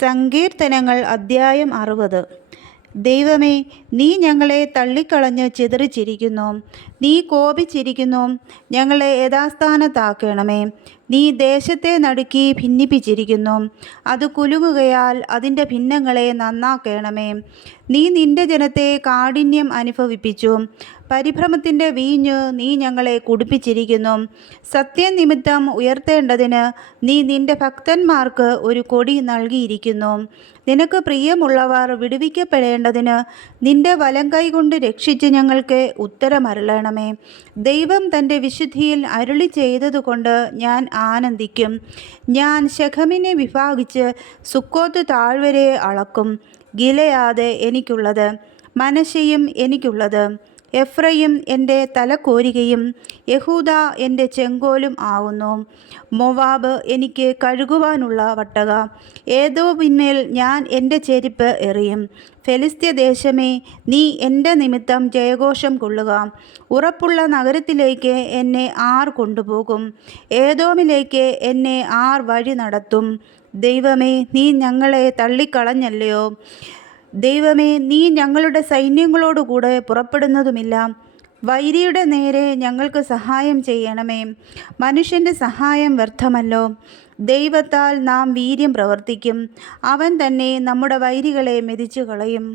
സങ്കീർത്തനങ്ങൾ അദ്ധ്യായം 60. ദൈവമേ, നീ ഞങ്ങളെ തള്ളിക്കളഞ്ഞ് ചിതറിച്ചിരിക്കുന്നു. നീ കോപിച്ചിരിക്കുന്നു. ഞങ്ങളെ യഥാസ്ഥാനത്താക്കണമേ. നീ ദേശത്തെ നടുക്കി ഭിന്നിപ്പിച്ചിരിക്കുന്നു. അത് കുലുങ്ങുകയാൽ അതിൻ്റെ ഭിന്നങ്ങളെ നന്നാക്കണമേ. നീ നിൻ്റെ ജനത്തെ കാഠിന്യം അനുഭവിപ്പിച്ചു. പരിഭ്രമത്തിൻ്റെ വീഞ്ഞ് നീ ഞങ്ങളെ കുടിപ്പിച്ചിരിക്കുന്നു. സത്യനിമിത്തം ഉയർത്തേണ്ടതിന് നീ നിൻ്റെ ഭക്തന്മാർക്ക് ഒരു കൊടി നൽകിയിരിക്കുന്നു. നിനക്ക് പ്രിയമുള്ളവർ വിടുവിക്കപ്പെടേണ്ടതിന് നിൻ്റെ വലങ്കൈ കൊണ്ട് രക്ഷിച്ച് ഞങ്ങൾക്ക് ഉത്തരമരുളണമേ. ദൈവം തൻ്റെ വിശുദ്ധിയിൽ അരുളി ചെയ്തതുകൊണ്ട് ഞാൻ ആനന്ദിക്കും. ഞാൻ ശെഖമിനെ വിഭാഗിച്ച് സുക്കോത്ത് താഴ്വരയെ അളക്കും. ഗിലെയാദ് എനിക്കുള്ളത്, മനശ്ശെയും എനിക്കുള്ളത്. എഫ്രയീം എൻ്റെ തലക്കോരികയും യഹൂദ എൻ്റെ ചെങ്കോലും ആവുന്നു. മോവാബ് എനിക്ക് കഴുകുവാനുള്ള വട്ടക. ഏദോമിന്മേൽ ഞാൻ എൻ്റെ ചെരിപ്പ് എറിയും. ഫെലിസ്ത്യദേശമേ, നീ എൻ്റെ നിമിത്തം ജയഘോഷം കൊള്ളുക. ഉറപ്പുള്ള നഗരത്തിലേക്ക് എന്നെ ആർ കൊണ്ടുപോകും? ഏദോമിലേക്ക് എന്നെ ആർ വഴി നടത്തും? ദൈവമേ, നീ ഞങ്ങളെ തള്ളിക്കളഞ്ഞല്ലയോ? ദൈവമേ, നീ ഞങ്ങളുടെ സൈന്യങ്ങളോടുകൂടെ പുറപ്പെടുന്നതുമില്ല. വൈരിയുടെ നേരെ ഞങ്ങൾക്ക് സഹായം ചെയ്യണമേ. മനുഷ്യൻ്റെ സഹായം വ്യർത്ഥമല്ലോ. ദൈവത്താൽ നാം വീര്യം പ്രവർത്തിക്കും. അവൻ തന്നെ നമ്മുടെ വൈരികളെ മെതിച്ചു കളയും.